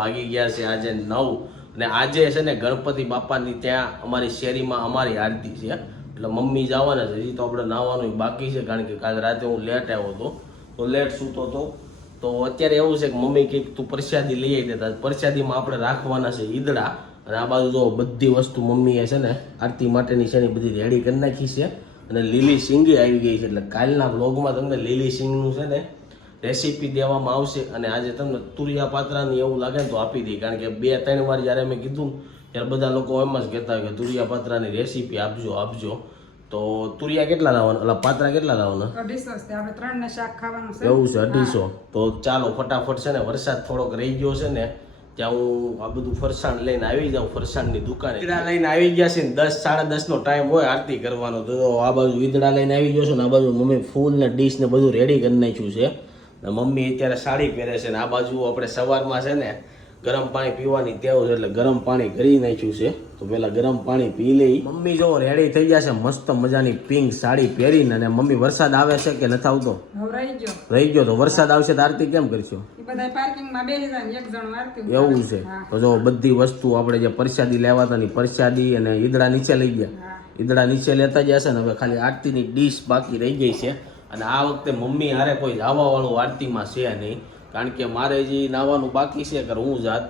વાગી ગયા છે આજે નવ. અને આજે છે ને ગણપતિ બાપાની ત્યાં અમારી શેરીમાં અમારી આરતી છે. એટલે મમ્મી જવાના છે. હજી તો આપણે નાહવાનું બાકી છે, કારણ કે કાલ રાતે હું લેટ આવ્યો હતો. તો લેટ સૂતો હતો. તો અત્યારે એવું છે કે મમ્મી કંઈક તું પ્રસાદી લઈ આવી દેતા. પ્રસાદીમાં આપણે રાખવાના છે ઈદડા. અને આ બાજુ જો બધી વસ્તુ મમ્મીએ છે ને આરતી માટેની છે ને બધી રેડી કરી નાખી છે. અને લીલી સિંગી આવી ગઈ છે. એટલે કાલના બ્લોગમાં તમને લીલી સિંગનું છે ને રેસીપી દેવામાં આવશે અને આજે તમને તુરિયા પાત્રાની એવું લાગે ને તો આપી દઈ કારણ કે બે ત્રણ વાર જ્યારે મેં કીધું ત્યારે બધા લોકો એમ જ કહેતા હોય કે તુરિયા પાત્રાની રેસીપી આપજો આપજો. તો તુરિયા કેટલા લાવવાના? પાત્રા કેટલા લાવવાના? અઢીસો છે આપણે ત્રણ ને શાક ખાવાનું છે. એવું છે અઢીસો. તો ચાલો ફટાફટ છે ને વરસાદ થોડોક રહી ગયો છે ને ત્યાં હું આ બધું ફરસાણ લઈને આવી જાઉં ફરસાણની દુકાને. ઈદડા લઈને આવી ગયા છે ને દસ સાડા દસનો ટાઈમ હોય આરતી કરવાનો. તો આ બાજુ ઈદડા લઈને આવી ગયો છે ને આ બાજુ મમ્મી ફૂલ ને ડીશ ને બધું રેડી કરી નાખ્યું છે. ને મમ્મી અત્યારે સાડી પહેરે છે ને આ બાજુ આપણે સવારમાં છે ને ગરમ પાણી પીવાની ટેવ છે એટલે ગરમ પાણી કરી નાખ્યું છે. તો પેલા ગરમ પાણી પી લઈ. મમ્મી જો રેડી થઈ જશે છે મસ્ત મજાની પિંક સાડી પહેરીને અને મમ્મી વરસાદ આવે છે કે નથી આવતો? રહી ગયો. તો વરસાદ આવશે તો આરતી કેમ કરશો? એ બધા પાર્કિંગમાં બેસી જાય ને એક જણ વારતી એવું છે. તો જો બધી વસ્તુ આપણે જે પરસાદી લેવા હતા ની પ્રસાદી અને ઈદડા નીચે લઈ ગયા. ઈદડા નીચે લેતા જશે ને હવે ખાલી આરતીની ડીશ બાકી રહી ગઈ છે. અને આ વખતે મમ્મી હારે કોઈ જવાવાળું આરતીમાં છે નહીં. કારણ કે મારે જે નાવાનું બાકી છે કે હું જાત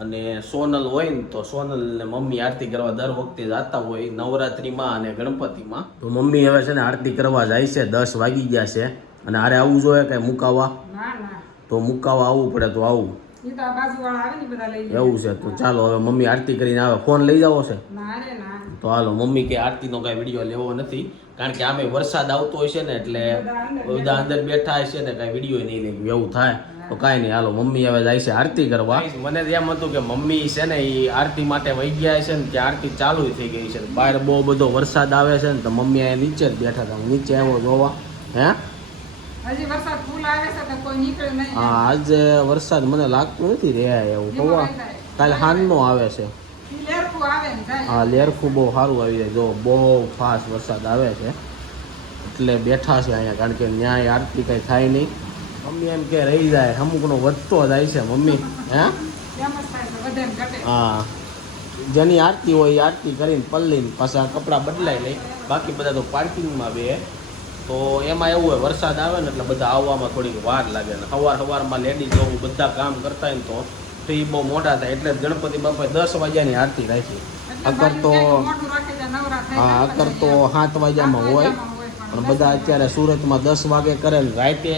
અને સોનલ હોય ને તો સોનલ ને મમ્મી આરતી કરવા દર વખતે જાતા હોય નવરાત્રિમાં અને ગણપતિમાં. તો મમ્મી હવે છે ને આરતી કરવા જાય છે દસ વાગી ગયા છે અને હારે આવવું જોઈએ કે મુકાવા? તો મુકાવા આવવું પડે તો આવું. એવું છે તો ચાલો હવે મમ્મી આરતી કરીને આવે. ફોન લઈ જાવો છે? ના. તો હાલો મમ્મી કે આરતીનો કાંઈ વીડિયો લેવો નથી કારણ કે આમે વરસાદ આવતો હોય છે ને એટલે બધા અંદર બેઠા હશે ને કાંઈ વીડિયો નહીં લેવું એવું થાય. તો કાંઈ નહીં હાલો મમ્મી હવે જાય છે આરતી કરવા. મને એમ હતું કે મમ્મી છે ને એ આરતી માટે વહી ગયા છે ને કે આરતી ચાલુ થઈ ગઈ છે. બહાર બહુ બધો વરસાદ આવે છે ને તો મમ્મી અહીંયા નીચે જ બેઠા હતા. નીચે આવ્યો જોવા. હે? હજી વરસાદ ફૂલ આવે છે તો કોઈ નીકળે નહીં. હા આજે વરસાદ મને લાગતું નથી રહ્યા એવું. કવા કાલે હાનનો આવે છે. હા લેરખું બહુ સારું આવી જાય. જો બહુ ફાસ્ટ વરસાદ આવે છે. એટલે બેઠા છે અહીંયા કારણ કે ન્યાય આરતી કંઈ થાય નહીં. મમ્મી એમ કે રહી જાય અમુકનો વધતો જાય છે મમ્મી. હે? હા. જેની આરતી હોય આરતી કરીને પલ્લીને પાછા કપડાં બદલાઈ લઈ બાકી બધા તો પાર્કિંગમાં બે તો એમાં એવું હોય વરસાદ આવે ને એટલે બધા આવવામાં થોડીક વાર લાગે. ને સવાર સવારમાં લેડીઝ જવું બધા કામ કરતા હોય ને તો તો એ બહુ મોટા થાય એટલે ગણપતિ બાપાએ દસ વાગ્યાની આરતી રાખી. અગર તો હા અગર તો સાત વાગ્યામાં હોય પણ બધા અત્યારે સુરતમાં દસ વાગે કરે ને રાતે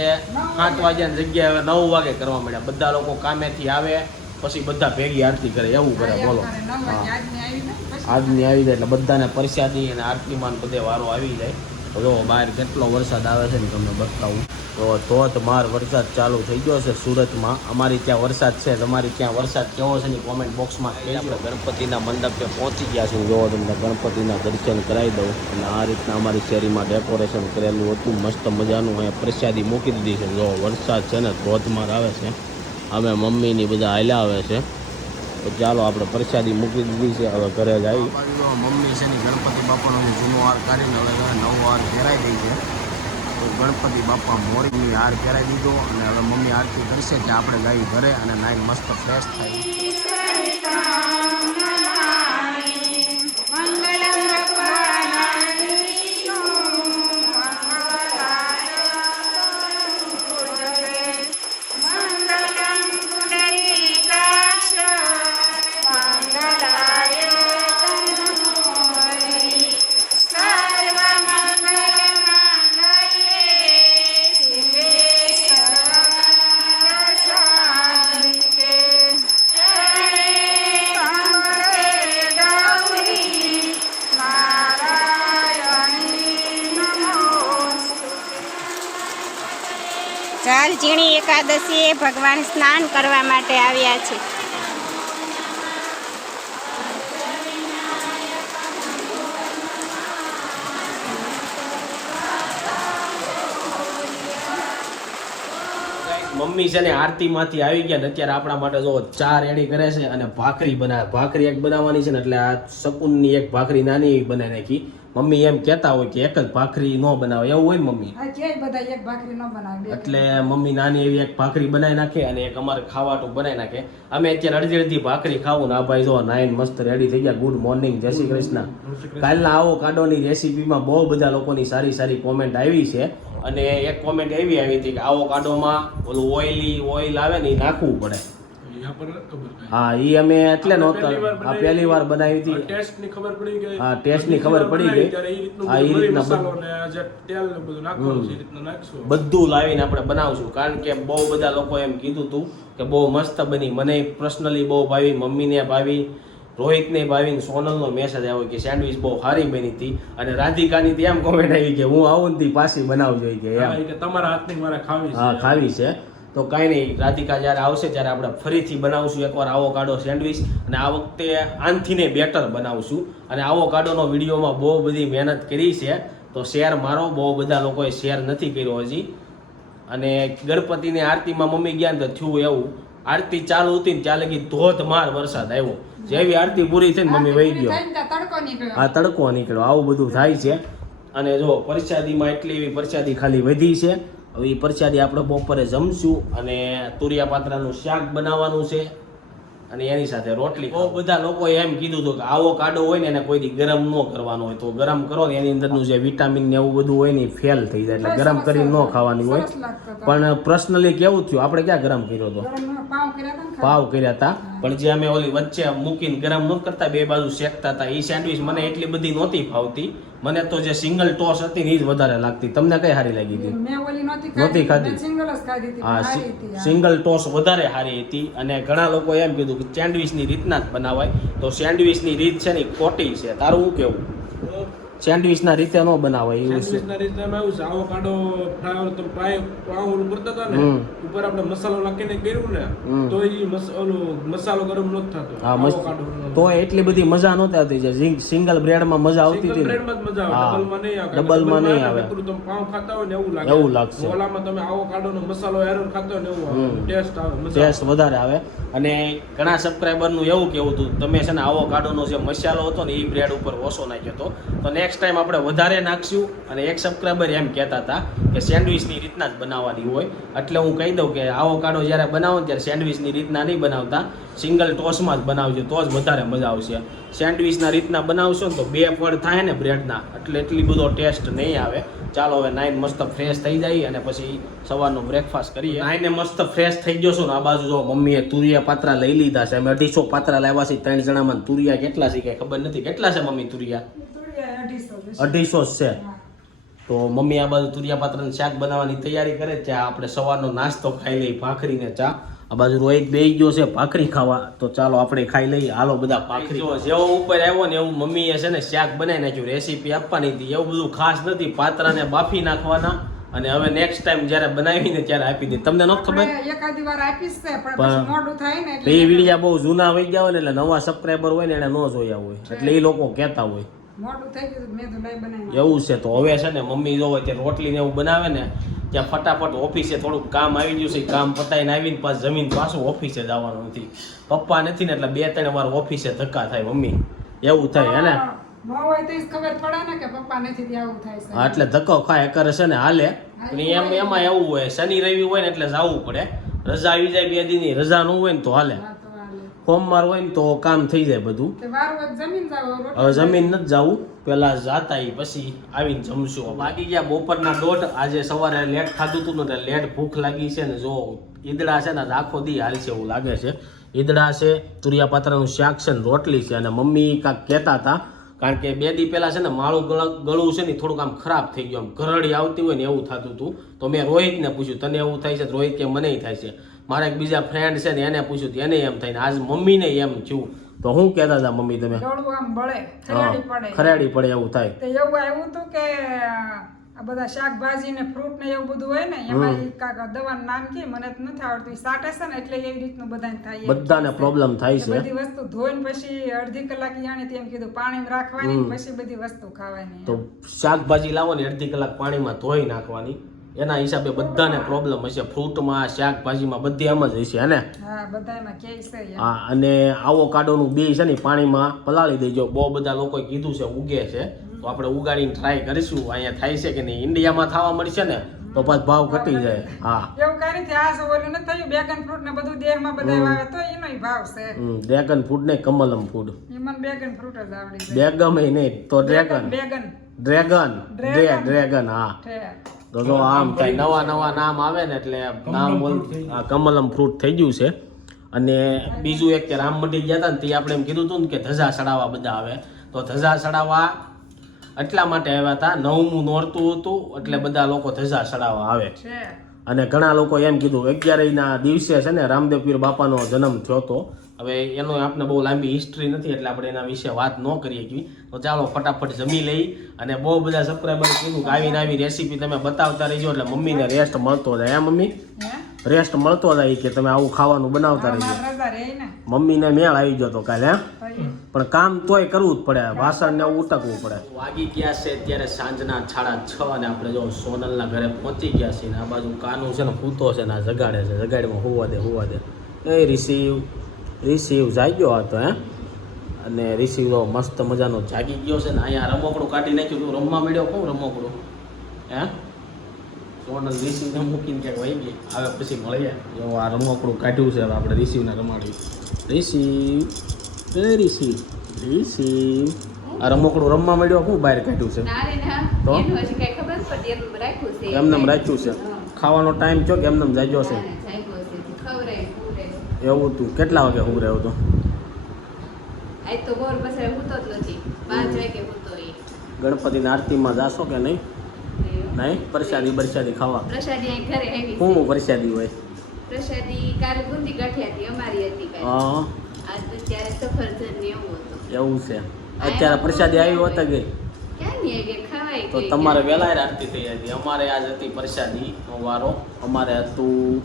સાત વાગ્યાની જગ્યાએ હવે નવ વાગે કરવા મળ્યા બધા લોકો કામેથી આવે પછી બધા ભેગી આરતી કરે. એવું કરે. બોલો હા. આજની આવી જાય એટલે બધાને પરસાદી અને આરતીમાં બધે વારો આવી જાય. જો બહાર કેટલો વરસાદ આવે છે ને તમને બતાવું. તો ધોધમાર વરસાદ ચાલુ થઈ ગયો છે સુરતમાં. અમારી ત્યાં વરસાદ છે તમારી ત્યાં વરસાદ કેવો છે ને કોમેન્ટ બોક્સમાં કહેજો. આપણે ગણપતિના મંડપે પહોંચી ગયા છે જો તમને ગણપતિના દર્શન કરાવી દઉં. અને આ રીતના અમારી શેરીમાં ડેકોરેશન કરેલું હતું. મસ્ત મજાનું અહીંયા પ્રસાદી મૂકી દીધી છે. જો વરસાદ છે ને ધોધમાર આવે છે. અમે મમ્મીની બધા હાલ્યા આવે છે. ચાલો આપણે પ્રસાદી મૂકી દીધી છે, હવે ઘરે જઈ મમ્મી છે ને ગણપતિ બાપાનો જે જૂનો હાર કાઢીને હવે નવો હાર ઘેરાઈ દઈ છે. તો ગણપતિ બાપા મોરીની હાર પહેરાવી દીધો અને હવે મમ્મી આરતી કરશે કે આપણે ગાય ઘરે અને નાઈ મસ્ત ફ્રેશ થાય. ઝીણી એકાદશીએ ભગવાન સ્નાન કરવા માટે આવ્યા છે. મમ્મી છે ને આરતીમાંથી આવી ગયા ને અત્યારે આપણા માટે જો ચા રેડી કરે છે અને ભાખરી બનાવે ભાખરી એક બનાવવાની છે ને એટલે આ શકુનની એક ભાખરી નાની બનાવી નાખી. મમ્મી એમ કહેતા હોય કે એક જ ભાખરી ન બનાવે એવું હોય મમ્મી? બધા એક ભાખરી ન બનાવે એટલે મમ્મી નાની એવી એક ભાખરી બનાવી નાખે અને એક અમારે ખાવાટું બનાવી નાખે. અમે અત્યારે અડધી અડધી ભાખરી ખાવું ને આ ભાઈ જો નાઈન મસ્ત રેડી થઈ ગયા. ગુડ મોર્નિંગ જય શ્રી કૃષ્ણ. કાલના આવો કાઢોની રેસીપીમાં બહુ બધા લોકોની સારી સારી કોમેન્ટ આવી છે. અને એક કોમેન્ટ એવી આવી હતી કે આવો કાડોમાં ઓલું ઓઇલી ઓઇલ આવે ને એ નાખવું પડે. હા એ અમે એટલે નહોતા. આ પહેલી વાર બનાવી હતી. ટેસ્ટની ખબર પડી ગઈ. હા, ટેસ્ટની ખબર પડી ગઈ. હા, એ રીતના બધું. લાવીને આપણે બનાવશું. કારણ કે બહુ બધા લોકો એમ કીધું હતું કે બહુ મસ્ત બની. મને પર્સનલી બહુ ભાવી મમ્મીને ભાવી રોહિતને ભાવી ને સોનલનો મેસેજ આવ્યો કે સેન્ડવિચ બહુ સારી બની હતી. અને રાધિકાની તો એમ કોમેન્ટ આવી કે હું આવું ને પાછી બનાવજો કે તમારા હાથની મારે ખાવી હા ખાવી છે. તો કાંઈ નહીં રાધિકા જ્યારે આવશે ત્યારે આપણે ફરીથી બનાવશું. એકવાર આવો કાઢો સેન્ડવિચ અને આ વખતે આનથીને બેટર બનાવશું. અને આવો કાઢોનો વિડીયોમાં બહુ બધી મહેનત કરી છે. તો શેર મારો બહુ બધા લોકોએ શેર નથી કર્યો હજી. અને ગણપતિની આરતીમાં મમ્મી ગયા તો થયું એવું. આરતી ચાલુ હતી ને ત્યાં લગી ધોધમાર વરસાદ આવ્યો. જેવી આરતી પૂરી થઈ ને મમ્મી વહી ગયો. હા તડકો નીકળ્યો. તડકો નીકળ્યો. આવું બધું થાય છે. અને જો પ્રસાદીમાં એટલી એવી પ્રસાદી ખાલી વધી છે. હવે એ પરસાદી આપણે બપોરે જમશું અને તુરિયા પાત્રાનું શાક બનાવવાનું છે અને એની સાથે રોટલી બહુ બધા લોકોએ એમ કીધું હતું કે આવો કાડો હોય ને એને કોઈ દી ગરમ ન કરવાનો હોય. તો ગરમ કરો ને એની અંદરનું જે વિટામિન ને એવું બધું હોય ને ફેલ થઈ જાય એટલે ગરમ કરી ન ખાવાની હોય. પણ પર્સનલી કેવું થયું? આપણે ક્યાં ગરમ કર્યો હતો? પાવ કર્યા હતા. પણ જે અમે ઓલી વચ્ચે મૂકીને ગરમ ન કરતા બે બાજુ શેકતા હતા એ સેન્ડવિચ મને એટલી બધી નહોતી ફાવતી. મને તો જે સિંગલ ટોસ હતી ને એ જ વધારે લાગતી. તમને કઈ સારી લાગી હતી? નહોતી ખાધી. હા. સિંગલ ટોસ વધારે સારી હતી. અને ઘણા લોકો એમ કીધું કે સેન્ડવિચની રીતના જ બનાવાય. તો સેન્ડવિચની રીત છે ને ખોટી છે. તારું શું કેવું? સેન્ડવિચના રીતે ન બનાવાય એવું છે. સેન્ડવિચના રીતે એમાં એવું છે આવોકાડો ફ્રાય તો ફ્રાય ઓલું કરતા હતા ને ઉપર આપણે મસાલો નાખીને કર્યું ને તો એ મસાલો મસાલો ગરમ ન થતો. હા મસ્ત તો એટલી બધી મજા નહોતી આવતી સિંગલ બ્રેડમાં મજા આવતી હતી ને. માં મજા. આવે ડબલમાં નહીં આવે. ડબલમાં નહીં આવે. તમે પાઉં ખાતા હોય ને એવું લાગે. એવું લાગશે. ઓલામાં તમે આવોકાડોનો મસાલો એરો ખાતા હોય ને એવું આવે. ટેસ્ટ આવે ટેસ્ટ વધારે આવે. અને ઘણા સબસ્ક્રાઈબરનું એવું કેવું હતું તમે છે ને આવો કાઢોનો જે મસાલો હતો ને એ બ્રેડ ઉપર ઓછો નાખ્યો હતો. તો નેક્સ્ટ ટાઈમ આપણે વધારે નાખશું અને એક સબસ્ક્રાઈબર એમ કહેતા હતા કે સેન્ડવિચની રીતના જ બનાવવાની હોય. એટલે હું કહી દઉં કે આવો કાઢો જ્યારે બનાવો ત્યારે સેન્ડવિચની રીતના નહીં બનાવતા. સિંગલ ટોસમાં જ બનાવજો, તો જ વધારે મજા આવશે. સેન્ડવિચના રીતના બનાવશો ને તો બે પડ થાય ને બ્રેડના એટલે એટલી બધો ટેસ્ટ નહીં આવે. ચાલો હવે નાઈન મસ્ત ફ્રેશ થઈ જાય અને પછી સવારનો બ્રેકફાસ્ટ કરીએ. નાઈને મસ્ત ફ્રેશ થઈ છું ને, આ બાજુ જો મમ્મીએ તુરિયા પાત્રા લઈ લીધા છે. અમે અઢીસો પાત્રા લાવ્યા છે, ત્રણ જણામાં તુરિયા કેટલા છે કે ખબર નથી. કેટલા છે મમ્મી તુરિયા? અઢીસો જ છે. તો મમ્મી આ બાજુ તુરિયા પાત્રાનું શાક બનાવવાની તૈયારી કરે છે. આ આપણે સવારનો નાસ્તો ખાઈ લઈ ભાખરી ને ચા. આ બાજુ રોહિત બે ગયો છે ભાખરી ખાવા. તો ચાલો આપણે ખાઈ લઈએ. હાલો બધા ભાખરી. જો જેવો ઉપર આવ્યો ને એવું મમ્મીએ છે ને શાક બનાવી નાખ્યું રેસીપી આપવાની હતી. એવું બધું ખાસ નથી. પાત્રાને બાફી નાખવાના અને હવે નેક્સ્ટ ટાઈમ જ્યારે બનાવીને ત્યારે આપી દે. તમને નથી ખબર? એકાદી વાર આપીશ છે પણ મોડું થાય ને એ વિડીયા બહુ જૂના વહી ગયા હોય ને એટલે નવા સબસ્ક્રાઈબર હોય ને એને ન જોયા હોય. એટલે એ લોકો કહેતા હોય. એવું છે તો હવે છે ને મમ્મી જો હોય ત્યાં રોટલી ને એવું બનાવે ને ત્યાં ફટાફટ ઓફિસે થોડુંક કામ આવી ગયું છે કામ પતાવીને આવીને પાછું જમીન પાછું ઓફિસે જવાનું નથી. પપ્પા નથી ને એટલે બે ત્રણ વાર ઓફિસે ધક્કા થાય મમ્મી. એવું થાય હે ને? હા, એટલે ધક્કો ખાય કરે છે ને હાલે. એમ એમાં એવું હોય શનિ રવિ હોય ને એટલે જવું પડે. રજા આવી જાય બે દીની રજા ન હોય ને તો હાલે. હા, તો હોય ને તો કામ થઈ જાય બધું. જમીન જાવ રોટલી હવે જમીન નથી જવું. પેલા જાતા પછી આવીને જમશું બાકી ગયા બપોરના દોઢ. આજે સવારે લેટ ખાધું હતું ને એટલે લેટ ભૂખ લાગી છે ને જો ઈદડા છે ને આખો દી હાલ છે એવું લાગે છે. ઈદડા છે તુરિયા પાત્રાનું શાક છે ને રોટલી છે અને મમ્મી કાંક કહેતા હતા કારણ કે બે દી પહેલાં છે ને માળું ગળ- ગળું છે ને થોડુંક આમ ખરાબ થઈ ગયું આમ ઘરડી આવતી હોય ને એવું થતું હતું તો મેં રોહિતને પૂછ્યું તને એવું થાય છે? તો રોહિત કે મને થાય છે. મારા એક બીજા ફ્રેન્ડ છે ને એને પૂછ્યું એને એમ થઈને આજ મમ્મીને એમ થયું. તો હું કહેતા હતા મમ્મી તમે ખરેડી પડે. એવું થાય. એવું આવ્યું હતું કે આ બધા શાકભાજી ને ફ્રૂટ ને એવું બધું હોય ને એમાં કાંક દવાનું નામ કે મને તો નથી આવડતું. સાટે છે ને એટલે એવી રીતનું બધાને થાય બધાને પ્રોબ્લેમ થાય છે. બધી વસ્તુ ધોઈને પછી અડધી કલાક યાણે તેમ કીધું પાણીમાં રાખવાની પછી બધી વસ્તુ ખાવાની. તો શાકભાજી લાવો ને અડધી કલાક પાણીમાં ધોઈ નાખવાની. એના હિસાબે બધાને પ્રોબ્લેમ હશે. ફ્રૂટમાં શાકભાજીમાં બધી એમ જ હશે ને? હા અને આવો કાડોનું બી છે ને પાણીમાં પલાળી દેજો. બહુ બધા લોકોએ કીધું છે ઉગે છે. તો આપણે ઉગાડીને ટ્રાય કરીશું અહીંયા થાય છે કે નહીં? ઇન્ડિયામાં થવા મળશે ને તો પછી ભાવ ઘટી જાય. હા. એવું કઈ છે આ ઓલું નથી થયું? બેગન ફ્રૂટ ને બધું દેહમાં બધા વાવે તો એનો ભાવ છે. ડ્રેગન ફ્રૂટ ને કમલમ ફૂડ મને બેગન ફ્રૂટ જ આવડી બેગમ એ નહીં તો ડ્રેગન બેગન ડ્રેગન ડ્રે ડ્રેગન હા. તો જો આમ કઈ નવા નવા નામ આવે ને એટલે નામ બોલ આ કમલમ ફ્રૂટ થઈ ગયું છે. અને બીજું એક કે રામ મંદિર ગયા હતા ને તે આપણે એમ કીધું હતું ને કે ધજા ચડાવવા બધા આવે. તો ધજા ચડાવવા એટલા માટે આવ્યા હતા નવમું નોરતું હતું એટલે બધા લોકો ધજા ચડાવવા આવે. અને ઘણા લોકો એમ કીધું અગિયારના દિવસે છે ને રામદેવ પીર બાપાનો જન્મ થયો હતો હવે એનો આપણે બહુ લાંબી હિસ્ટ્રી નથી એટલે આપણે એના વિશે વાત ન કરીએ કે તો ચાલો ફટાફટ જમી લઈ અને બહુ બધા સબસ્ક્રાઈબર કીધું કે આવીને આવી રેસીપી તમે બતાવતા રહીજો એટલે મમ્મીને રેસ્ટ મળતો જાય હા મમ્મી? રેસ્ટ મળતો જાય કે તમે આવું ખાવાનું બનાવતા રહીજો. મમ્મીને મેળ આવી ગયો તો કાલે હે? પણ કામ તોય કરવું જ પડે વાસણ ને ઉટકવું પડે. વાગી ગયા છે ત્યારે સાંજના સાડા છ અને આપણે જો સોનલના ઘરે પહોંચી ગયા છીએ ને આ બાજુ કાનું છે ને પૂતો છે ને જગાડે છે જગાડીમાં હોવા દે હોવા દે. એ રિસીવ રિસીવ જાગ્યો હતો હે? અને રિસીવ તો મસ્ત મજાનો જાગી ગયો છે ને અહીંયા રમકડું કાઢી નાખ્યું તું. રમવા મળ્યો કોણ રમકડું? હે? સોનલ રિસીવને મૂકીને ક્યાંક વહી ગઈ. આવે પછી મળીએ. જો આ રમકડું કાઢ્યું છે હવે આપણે રિસીવને રમાડ્યું રિસીવ એ રિસીવ રિસીવ. આ રમકડું રમવા મળ્યો શું બહાર કાઢ્યું છે. તો? એમને એમ રાખ્યું છે. ખાવાનો ટાઈમ છો કે એમને એમ જાગ્યો છે ના, ના, જાગ્યો છે ખવડાય પૂરે એવું તું કેટલા વાગે હું રહ્યો હતો? આજ તો બોર પછી હૂતો જ નથી. પાંચ વાગે હૂતો એ. ગણપતિની આરતીમાં જાશો કે નહીં? નહીં? પ્રસાદી બરસાદી ખાવા. પ્રસાદી અહીં ઘરે આવી હું પ્રસાદી હોય? પ્રસાદી કાલ બુંદી ગાંઠિયા હતી અમારી હતી હા. આજ તો ત્યારે સફરજન ને એવું હતું. એવું છે. અત્યારે પ્રસાદી આવી હોત ગઈ, તો તમારે વહેલા આરતી થઈ હતી. અમારે આજ હતી પ્રસાદી વારો. અમારે હતું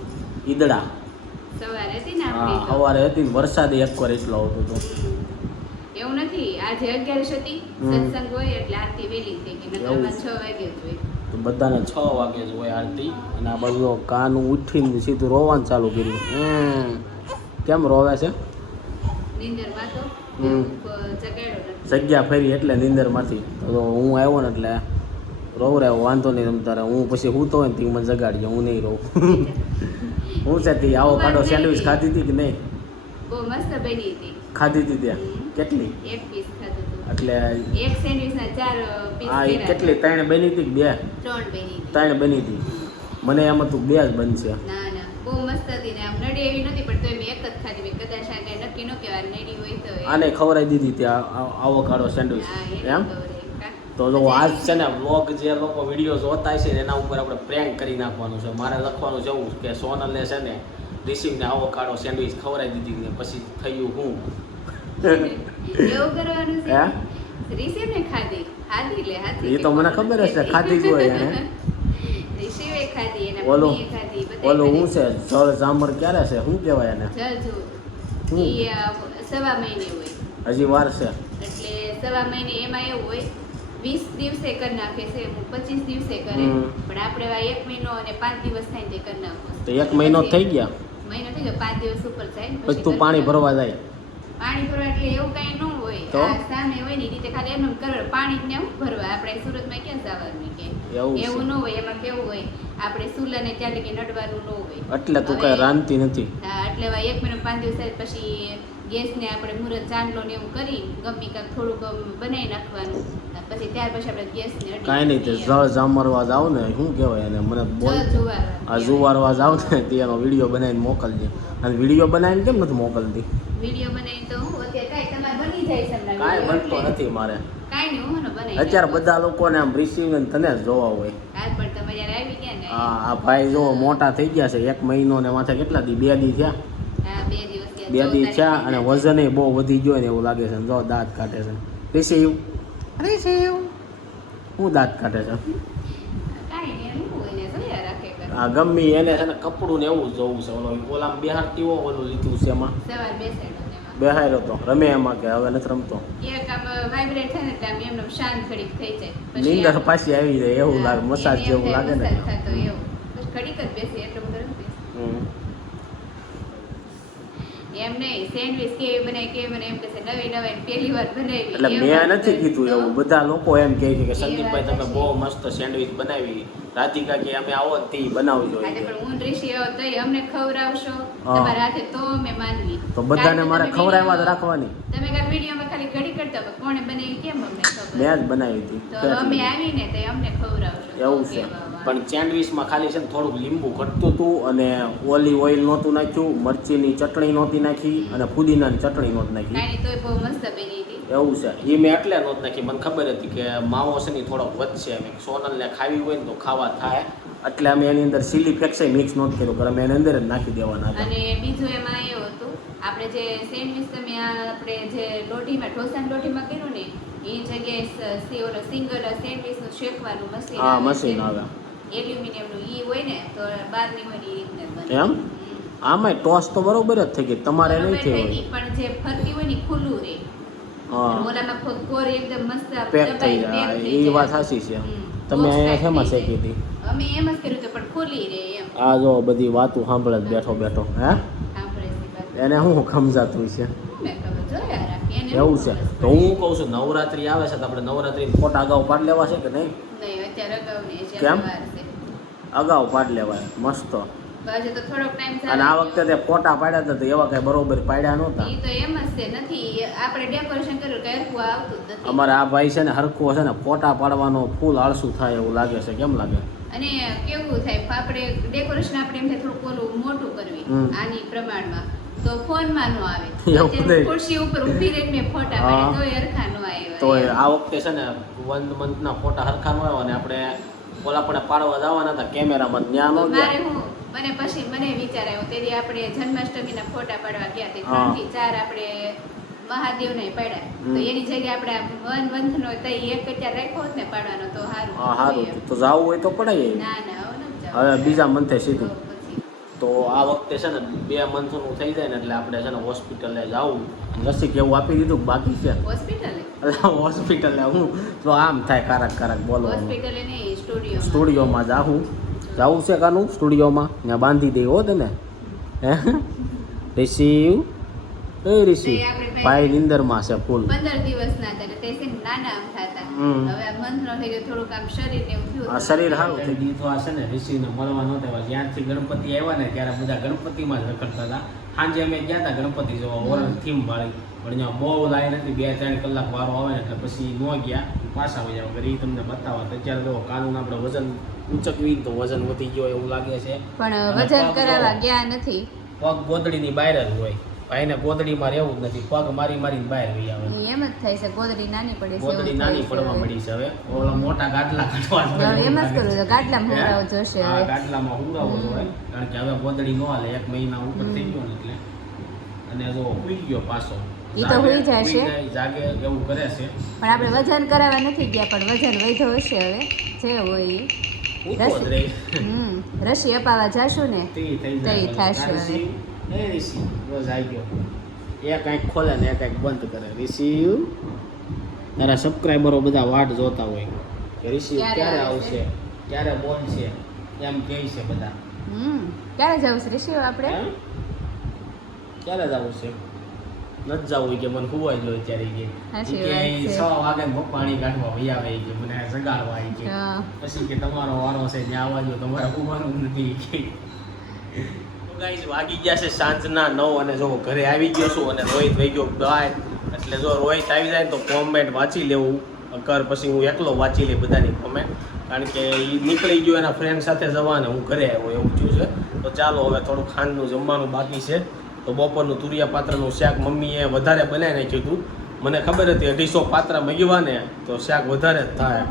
ઈદડા. હા સવારે હતી ને વરસાદી એક વાર એટલો આવતો હતો એવું નથી આજે અગિયારસ હતી સત્સંગ હોય એટલે આરતી વહેલી થઈ ગઈ નકર છ. વાગે જ હોય. તો બધાને છ વાગે જ હોય આરતી અને આ બાજુ કાન ઉઠીને સીધું રોવાનું ચાલુ કર્યું. હમ. કેમ રોવે છે? જગ્યા ફેરી એટલે નીંદરમાંથી. તો હું આવ્યો ને એટલે રોવરાયો વાંધો નહીં તમ તારે. હું પછી હું તો હોય મને જગાડજો હું નહીં રહું હું છે તી આવો કાઢો સેન્ડવિચ ખાધી હતી કે નહીં? બહુ મસ્ત બની હતી. ખાધી હતી ત્યાં? કેટલી? એક પીસ ખાધું એટલે એક સેન્ડવિચ ના ચાર પીસ હા કેટલી? ત્રણ બની હતી કે બે? ત્રણ બની હતી. ત્રણ બની હતી મને એમ હતું બે જ બનશે. ના ના. બહુ મસ્ત હતી ને. આમ નડી એવી નથી પણ તોય મેં એક જ ખાધી મેં કદાચ આ કઈ નક્કી ન કહેવાય નડી હોય તો આને ખવડાવી દીધી ત્યાં આવો કાઢો સેન્ડવિચ. એમ? તો જો આજ છે ને વ્લોગ જે લોકો વીડિયો જોતા છે એના ઉપર આપણે પ્રેન્ક કરી નાખવાનું છે. મારે લખવાનું છે એવું કે સોનલે છે ને રિસીવને આવો કાળો સેન્ડવિચ ખવડાવી દીધી ને પછી થયું હું? એવું કરવાનું? છે? રિસીવ ખાધી? ખાધી લે હાથી એ તો મને ખબર છે ખાધી હોય એને. રિસીવે ખાધી એના ઓલું હું છે? જળ જામર ક્યારે છે? શું કહેવાય એને? હમ. સવા મહિને હોય. હજી વાર છે. એટલે સવા મહિને એમાં એવું હોય વીસ દિવસે કરી નાખે છે પચીસ દિવસે કરે પણ આપણે એક મહિનો અને પાંચ દિવસ થાય તે કરી નાખો તો એક મહિનો થઈ ગયા? મહિનો થઈ ગયો પાંચ દિવસ ઉપર થાય પછી તું પાણી ભરવા જાય. પાણી ભરવા એટલે એવું કઈ ન હોય. આ સામે હોય ને રીતે ખાલી એમ કરવા પાણી ને ભરવા. આપણે સુરતમાં ક્યાં જવાનું કે? એવું ન હોય એમાં કેવું હોય? આપણે સુલાને ચાલે કે નડવાનું ન હોય. એટલે તું કઈ રાંધતી નથી. હા એટલે એક મહિનો પાંચ દિવસ પછી ગેસને આપણે મુરત ચાંદલો ને એવું કરી ગમી કાંક થોડુંક બનાવી નાખવાનું. પછી ત્યાર પછી આપણે ગેસને કાંઈ નહીં તે. જળ જામરવા જાવ ને શું કહેવાય એને? મને બોલ. આ જુવારવા જાવ ને તે એનો વીડિયો બનાવીને મોકલજે. અને વીડિયો બનાવીને કેમ નથી મોકલતી? વીડિયો બનાવી તો હું અત્યારે કાંઈ તમારે બની જાય છે કાંઈ બનતો નથી મારે. કાંઈ નહીં હું બનાવી અત્યારે બધા લોકોને આમ રિસીવ તને જ જોવા હોય. આજ પણ તમે જ્યારે આવી ગયા ને. આ આ ભાઈ જો મોટા થઈ ગયા છે એક મહિનો ને માથે કેટલા દી બે દી થયા? હા બે. બે દી થયા અને. વજન બહુ વધી ગયો ને એવું લાગે છે જો દાંત કાઢે છે. રિસીવ રિસીવ હું દાંત કાઢે છે. આ ગમી એને છે ને કપડું ને એવું જોવું છે. ઓલો ઓલામ બિહારતી હોય ઓલું લીધું છે એમાં. બેહાર્યો તો રમે એમાં કે હવે નથી રમતો. નીંદર પાછી આવી જાય એવું લાગે મસાજ જેવું લાગે ને મસાજ થતો એવું. પછી ઘડીક જ બેસી એટલું બધું નથી બેસી. હમ. એમ નહીં સેન્ડવિચ કેવી બનાવી કેવી બને એમ કે છે નવી નવી પહેલી વાર બનાવી એટલે મેં નથી કીધું એવું. બધા લોકો એમ કહે છે કે સંદીપભાઈ તમે બહુ મસ્ત સેન્ડવિચ બનાવી. રાધિકા કે અમે આવો તે બનાવજો એટલે. પણ હું ઋષિ આવો તો અમને ખવડાવશો. તમારા હાથે તો અમે માનવી તો બધાને મારે તમે ખવડાવવા જ રાખવાની. તમે કાલ વિડીયોમાં ખાલી ઘડી કરતા કોણે બનાવી કેમ અમને ખબર? મેં જ બનાવી હતી. તો અમે આવીને તો અમને એવું છે. પણ સેન્ડવિચમાં ખાલી છે ને થોડુંક લીંબુ ઘટતું હતું અને ઓલિવ ઓઇલ નહોતું નાખ્યું મરચીની ચટણી નહોતી નાખી અને ફુદીનાની ચટણી નહોતી નાખી. એવું છે. એ મેં એટલે નહોતી નાખી. મને ખબર હતી કે માવો છે ને થોડોક વધશે. સોનલને ખાવી હોય ને તો ખાવા થાય. એટલે અમે એની અંદર સીલી ફ્લેક્સ મિક્સ નહોતું કર્યું પણ અમે એની અંદર જ નાખી દેવાના હતા. અને બીજું એમાં એવું હતું આપણે જે સેન્ડવિચ તમે આપણે જે લોઢીમાં ઢોસાની લોઢીમાં કર્યું ને એ જગ્યાએ સિંગલ સેન્ડવિચનું શેકવાનું મશીન હા મશીન. આવે. એલ્યુમિનિયમનું ઈ હોય ને તો બહારની હોય ને એ રીતના એમ? આમાં ટોસ તો બરોબર જ થઈ ગઈ તમારે નહીં થઈ પણ જે ફરતી હોય ને ખુલ્લું રહે હા. ઓલામાં કોર એકદમ મસ્ત પેક થઈ જાય એ વાત સાચી છે. તમે અહીંયા શેમાં શેકી હતી? અમે એમ જ કર્યું પણ ખોલી રે એમ. આ જો બધી વાતો સાંભળે બેઠો બેઠો હે. એને શું સમજાતું છે? એવું છે? તો હું કહું છું નવરાત્રી આવે છે તો આપણે નવરાત્રી ફોટા અગાઉ પાડ લેવા છે કે નહીં? કેમ? અગાઉ પાડ લેવાય મસ્ત. અને આ વખતે તે ફોટા પાડ્યા હતા એવા કઈ બરોબર પાડ્યા નહોતા. તો એમ જ છે નથી આપણે ડેકોરેશન કર્યું કઈ હરખું આવતું નથી. અમારે આ ભાઈ છે ને હરખો છે ને ફોટા પાડવાનો ફૂલ આળસુ થાય એવું લાગે છે કેમ લાગે? અને કેવું થાય આપણે ડેકોરેશન આપણે એમ થોડું ઓલું મોટું કરવી આની પ્રમાણમાં. તો ફોનમાં નો આવે. ખુરશી ઉપર ઊભી રહીને મેં ફોટા પાડે તો હરખા નો આવે તો આ વખતે છે ને વન મંથના ફોટા હરખા નો આવે અને આપણે ઓલા પણ પાડવા જવાના હતા કેમેરામાં ત્યાં નો મારે ગયા હું મને પછી મને વિચાર આવ્યો તેથી આપણે જન્માષ્ટમીના ફોટા પાડવા ગયા તે ત્રણથી ચાર આપણે મહાદેવને પાડ્યા. હમ. તો એની જગ્યાએ આપણે વન મંથનો તો એક અત્યારે રાખ્યો હોત ને પાડવાનો તો સારું સારું તો જવું હોય તો પડાય ના ના હવે બીજા મંથે સીધું. તો આ વખતે છે ને બે મંથનું થઈ જાય ને એટલે આપણે છે ને હોસ્પિટલે જવું. રસી કેવું આપી દીધું કે બાકી છે. હોસ્પિટલે? હોસ્પિટલે હું. તો આમ થાય કારક કારક બોલો હોસ્પિટલે નહીં સ્ટુડિયો સ્ટુડિયોમાં જાઉં જાવું છે કાનું સ્ટુડિયોમાં? ત્યાં બાંધી દઈ હો તને હે? રિસીવ એ ઋષિ તે ભાઈ નિંદરમાં છે ફૂલ. પંદર દિવસના હતા એટલે તે છે નાના આમ થતા હવે આ મંથનો થઈ ગયો થોડુંક આમ શરીર ને ઉઠ્યું આ શરીર સારું થઈ ગયું. તો આ છે ને ઋષિને મળવા ન દેવા. જ્યાંથી ગણપતિ આવ્યા ને ત્યારે બધા ગણપતિમાં જ રખડતા હતા. સાંજે અમે ગયા હતા ગણપતિ જોવા ઓરલ થીમ વાળી. પણ ત્યાં બહુ લાઈન હતી બે ત્રણ કલાક વારો આવે ને એટલે પછી ન ગયા. પાછા આવી જાવ ઘરે તમને બતાવવા તો અત્યારે જો કાલનું આપણે વજન ઊંચકવી તો વજન વધી ગયો એવું લાગે છે. પણ વજન પગ કરાવવા. ગયા નથી. પગ ગોદડીની બહાર જ હોય. ભાઈને ગોદડીમાં રહેવું જ નથી. પગ મારી મારીને બહાર વહી આવે. એમ જ થાય છે ગોદડી નાની પડે છે ગોદડી નાની પડવા. મળી છે હવે. ઓલા મોટા ગાડલા કાઢવા એમ જ કરું છું. ગાટલામાં હે? હુંરાવ જોશે હા, હવે. ગાટલામાં હુંરાવો. જોઈએ કારણ કે હવે ગોદડી નો હાલે એક મહિના ઉપર થઈ ગયો એટલે. અને જો ઉઈ ગયો પાછો. એ તો હોઈ જાય છે. જાગે એવું કરે છે. પણ આપણે વજન કરાવવા નથી ગયા પણ વજન વધ્યો હશે હવે. જે હોય હમ. રસી અપાવવા જાશું ને તે થઈ જાય. થાશે એ રિસીવ રોજ આવી ગયો. એ કાંઈક ખોલે ને એ કાંઈક બંધ કરે. રિસીવ તારા સબસ્ક્રાઈબરો બધા વાટ જોતા હોય. કે રિસીવ ક્યારે આવશે? ક્યારે બોલશે એમ કહે છે બધા. હમ. ક્યારે જવું છે રિશી આપણે? ક્યારે જવું છે નથી જવું કે મને ખુવાઈ જોઈએ ત્યારે કે. છે. વાગે પાણી કાઢવા વહી આવે કે. મને જગાડવા આવી કે. પછી કે તમારો વારો છે ત્યાં આવવા જો તમારે ઉવાનું નથી કે. તો ગાઈસ વાગી ગયા છે સાંજના નવ અને જો ઘરે આવી ગયો છું અને રોહિત વહી ગયો બહાર એટલે જો રોહિત આવી જાય તો કોમેન્ટ વાંચી લેવું. ઘર પછી હું એકલો વાંચી લઈ બધાની કોમેન્ટ કારણ કે એ નીકળી ગયો એના ફ્રેન્ડ સાથે જવાને હું ઘરે આવ્યો એવું થયું છે. તો ચાલો હવે થોડું ખાંડનું જમવાનું બાકી છે. તો બપોરનું તુરિયા પાત્રનું શાક મમ્મીએ વધારે બનાવી નાખ્યું હતું. મને ખબર હતી અઢીસો પાત્ર મગ્યા તો શાક વધારે જ થાય.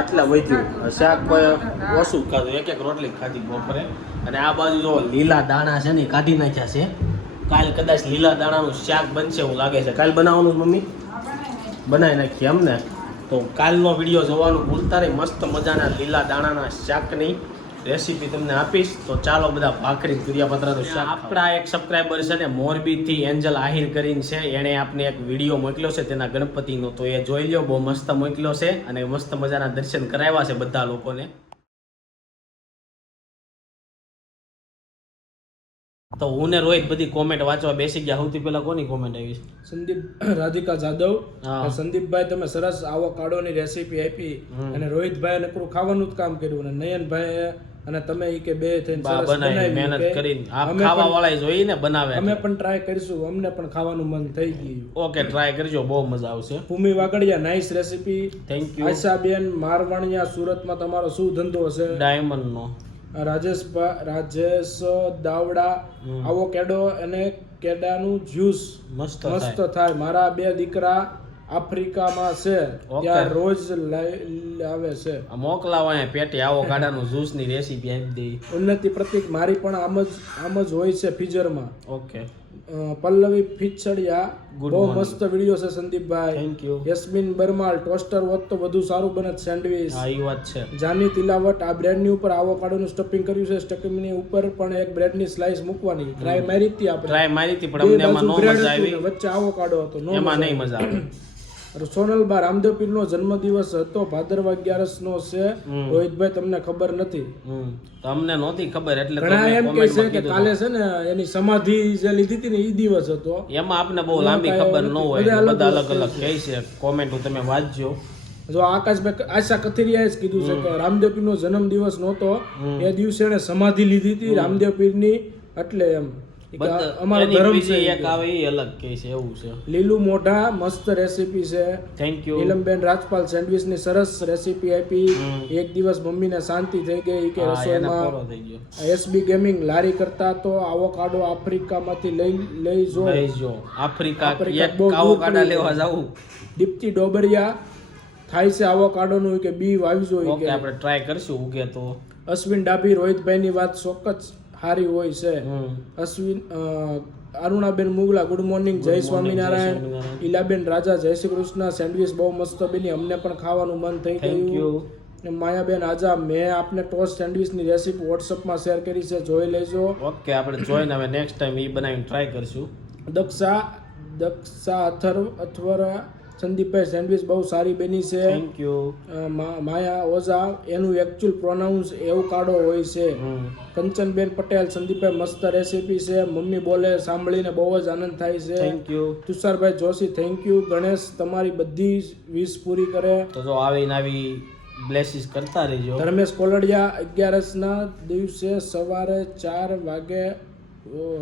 એટલે વધ્યું શાક. ઓછું ખાધું. એક એક રોટલી ખાધી બપોરે. અને આ બાજુ જો લીલા દાણા છે ને કાઢી નાખ્યા છે. કાલ કદાચ લીલા દાણાનું શાક બનશે એવું લાગે છે. કાલ બનાવવાનું મમ્મી? બનાવી નાખીએ. અમને તો કાલનો વીડિયો જોવાનું ભૂલતા નહીં. મસ્ત મજાના લીલા દાણાના શાકની રેસીપી તમને આપીશ તો ચાલો બધા ભાખરી તુરિયાપત્રાનું શાક આપણા એક સબસ્ક્રાઈબર છે ને મોરબીથી એન્જલ આહિર કરીને છે એણે આપને એક વીડિયો મોકલ્યો છે તેના ગણપતિનો. તો એ જોઈ લ્યો બહુ મસ્ત મોકલ્યો છે અને મસ્ત મજાના દર્શન કરાવ્યા છે બધા લોકોને. તો હું ને રોહિત બધી કોમેન્ટ વાંચવા બેસી ગયા. સૌથી પહેલા કોની કોમેન્ટ આવી છે? સંદીપ રાધિકા જાદવ. સંદીપભાઈ તમે સરસ આવો કાઢોની રેસીપી આપી અને રોહિતભાઈ નકરું ખાવાનું જ કામ કર્યું અને નયનભાઈ અને તમે ઈ કે બે થઈને બનાવી મહેનત કરીને. આ અમે ખાવા વાળા જોઈને બનાવે અમે પણ ટ્રાય કરીશું. અમને પણ ખાવાનું મન થઈ ગયું. ઓકે ટ્રાય કરજો. બહુ મજા આવશે. Bhumi Vagadiya nice recipe thank you Ashaben Marvaniya સુરતમાં તમારો શું ધંધો હશે? ડાયમંડ નો રાજેશભાઈ રાજેશ દાવડા આવો કેડો અને કેડાનું જ્યુસ મસ્ત મસ્ત થાય. મારા બે દીકરા આફ્રિકામાં છે. ત્યાં રોજ આવે છે. મોકલાવો અહીંયા પેટી આવો ગાડાનું જ્યુસની રેસીપી આપી દે ઉન્નતિ પ્રતિક મારી પણ આમ જ આમ જ હોય છે ફીજરમાં. ઓકે પલ્લવી ફિચડિયા બહુ મસ્ત વીડિયો છે સંદીપભાઈ. Thank you Yasmin Barmal toaster હોત તો વધુ સારું બને સેન્ડવિચ. હા એ વાત છે. જાની તિલાવટ આ બ્રેડની ઉપર આવો કાઢોનું સ્ટફિંગ કર્યું છે. સ્ટફિંગની ઉપર પણ એક બ્રેડની સ્લાઇસ મૂકવાની. ટ્રાય મારી હતી આપણે. ટ્રાય મારી હતી પણ અમને એમાં નો મજા આવી. વચ્ચે આવો કાઢો હતો એમાં નહીં મજા આવી. સોનલબા રામદેવ પીરનો જન્મદિવસ હતો ભાદરવા અગિયારસનો છે. રોહિતભાઈ તમને ખબર નથી. તમને નહોતી ખબર એટલે ઘણા એમ કે છે કે કાલે છે ને એની સમાધિ જે લીધી હતી ને એ દિવસ હતો. એમાં આપને બહુ લાંબી ખબર ન હોય બધા અલગ અલગ કહે છે. કોમેન્ટ તમે વાંચજો. જો આકાશભાઈ આશા કથિરિયાએ જ કીધું છે કે રામદેવ પીરનો જન્મદિવસ નહોતો. એ દિવસે એને સમાધિ લીધી હતી રામદેવ પીરની એટલે એમ. અમારો ધર્મ છે એક આવે એ અલગ કે છે એવું છે. લીલું મોઢા મસ્ત રેસીપી છે. થેન્ક યુ નીલમબેન રાજપાલ સેન્ડવિચની સરસ રેસીપી આપી. એક દિવસ મમ્મીને શાંતિ થઈ ગઈ કે રસોઈમાં એસબી ગેમિંગ લારી કરતા તો આવોકાડો આફ્રિકામાંથી લઈ લઈ જો. લઈ જો. આફ્રિકા એક દૂર લેવા. જાવું દીપ્તિ ડોબરિયા. થાય છે આવોકાડોનું કે બી વાવજો ઈ કે. આપણે ટ્રાય કરશું ઉગે તો. અશ્વિન ડાભી રોહિતભાઈની વાત ચોક્કસ. સારી હોય છે. અશ્વિન અરુણાબેન મુગલા ગુડ મોર્નિંગ જય સ્વામિનારાયણ. ઈલાબેન રાજા જય શ્રી કૃષ્ણ સેન્ડવિચ બહુ મસ્ત બની અમને પણ ખાવાનું મન થઈ ગયું. માયાબેન આજા મેં આપને ટોસ્ટ સેન્ડવિચની રેસીપી વોટ્સઅપમાં શેર કરી છે જોઈ લેજો. ઓકે આપણે જોઈને હવે નેક્સ્ટ ટાઈમ એ બનાવીને ટ્રાય કરશું. દક્ષા દક્ષા અથર્વ અથવરા સંદીપભાઈ સેન્ડવિચ બહુ સારી બની છે. થેન્ક યુ માયા ઓઝા એનું એકચ્યુઅલ પ્રોનાઉન્સ એવું કાઢો હોય છે. કંચનબેન પટેલ સંદીપભાઈ મસ્ત રેસીપી છે. મમ્મી બોલે સાંભળીને બહુ જ આનંદ થાય છે. થેન્ક યુ તુષારભાઈ જોશી થેન્ક યુ ગણેશ તમારી બધી વિશ પૂરી કરે. તો જો આવીને આવી બ્લેસીસ કરતા રહેજો. ધર્મેશ કોલડિયા અગિયારસના દિવસે સવારે ચાર વાગે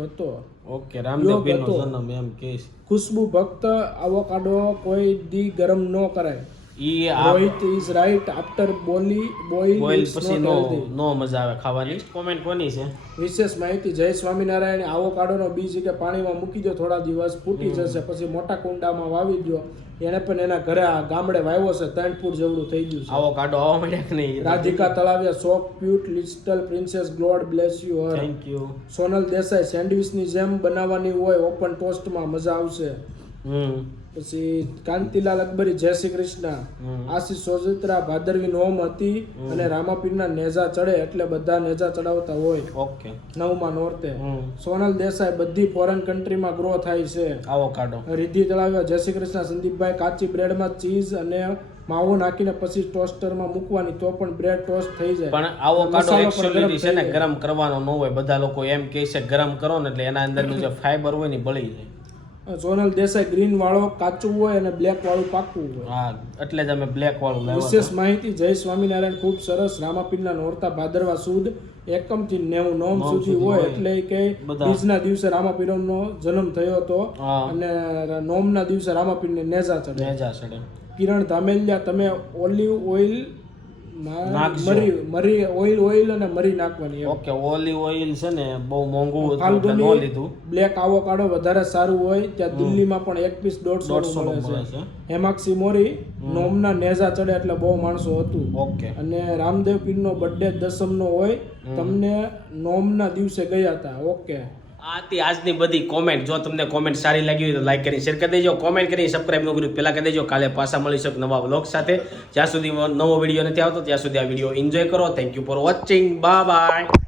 હતો. ઓકે રામદેવ યોગ પીરનો હતો. જન્મ એમ કહીશ ખુશ્બુ ભક્ત આવોકાડો કોઈ દી ગરમ ન કરાય ઈ Rohit is right after boil boil boil પછી નો નો મજા આવે ખાવાની. કોમેન્ટ કોની છે? વિશેષ માહિતી જય સ્વામિનારાયણ આવોકાડોનો બીજ કે પાણીમાં મૂકી દો થોડા દિવસ ફૂટી જશે પછી મોટા કુંડામાં વાવી દો. એને પણ એના ઘરે આ ગામડે વાવ્યો છે ત્રણ ફૂટ જેવડું થઈ ગયું છે. આવો કાઢો આવો મળ્યા કે નહીં? Radhika Talaviya so cute little princess god bless you her thank you Sonal Desai સેન્ડવિચની જેમ બનાવવાની હોય ઓપન ટોસ્ટમાં મજા આવશે. હમ. પછી કાંતિલાલ અકબરી જય શ્રી કૃષ્ણ. આશીષ સોજત્રા ભાદરવી નોમ હતી અને રામાપીરના નેજા ચડે એટલે બધા નેજા ચડાવતા હોય. ઓકે. નવમાં નોરતે. સોનલ દેસાઈ બધી ફોરેન કન્ટ્રીમાં ગ્રો થાય છે. આવો કાઢો. રિદ્ધિ તળાવ્યા. જય શ્રી કૃષ્ણ સંદીપભાઈ કાચી બ્રેડમાં ચીઝ અને માવો નાખીને પછી ટોસ્ટરમાં મૂકવાની તો પણ બ્રેડ ટોસ્ટ થઈ જાય. પણ આવો કાઢો એકચ્યુઅલી છે ને ગરમ કરવાનો ન હોય. બધા લોકો એમ કહે છે ગરમ કરો ને એટલે એના અંદરનું જે ફાઈબર હોય ને બળી જાય. સોનલ દેસાઈ ગ્રીન વાળો કાચું હોય અને બ્લેક વાળું પાકું હોય હા એટલે જ અમે બ્લેક વાળું વિશેષ માહિતી જય સ્વામિનારાયણ ખૂબ સરસ રામાપીરના નોરતા ભાદરવા સુદ એકમથી નેવું નોમ નોમ સુધી હોય. એટલે કે. બીજના દિવસે રામાપીરનો જન્મ થયો હતો અને અને નોમના દિવસે રામાપીરને નેજા ચડે નેજા ચડે કિરણ ધામેલિયા તમે ઓલિવ ઓઇલ. મરી મરી ઓઇલ ઓઇલ અને મરી નાખવાની. ઓકે ઓલિવ ઓઇલ છે ને બહુ મોંઘું હતું એટલે લીધું. બ્લેક આવોકાડો વધારે સારું હોય ત્યાં દિલ્હીમાં પણ એક પીસ દોઢસો મળે છે. હેમાક્ષી મોરી નોમના નેજા ચડે એટલે બહુ માણસો હતું. ઓકે. અને રામદેવ પીરનો બર્થડે દસમનો હોય તમને નોમના દિવસે ગયા હતા. ઓકે. આ હતી આજની બધી કોમેન્ટ જો તમને કોમેન્ટ સારી લાગી હોય તો લાઈક કરી શેર કરી દેજો. કોમેન્ટ કરી સબસ્ક્રાઈબ નો કર્યું પહેલા કરી દેજો. કાલે પાછા મળીશું નવા બ્લોગ સાથે. જ્યાં સુધી નવો વીડિયો નથી આવતો, ત્યાં સુધી આ વીડિયો એન્જોય કરો. Thank you for watching bye bye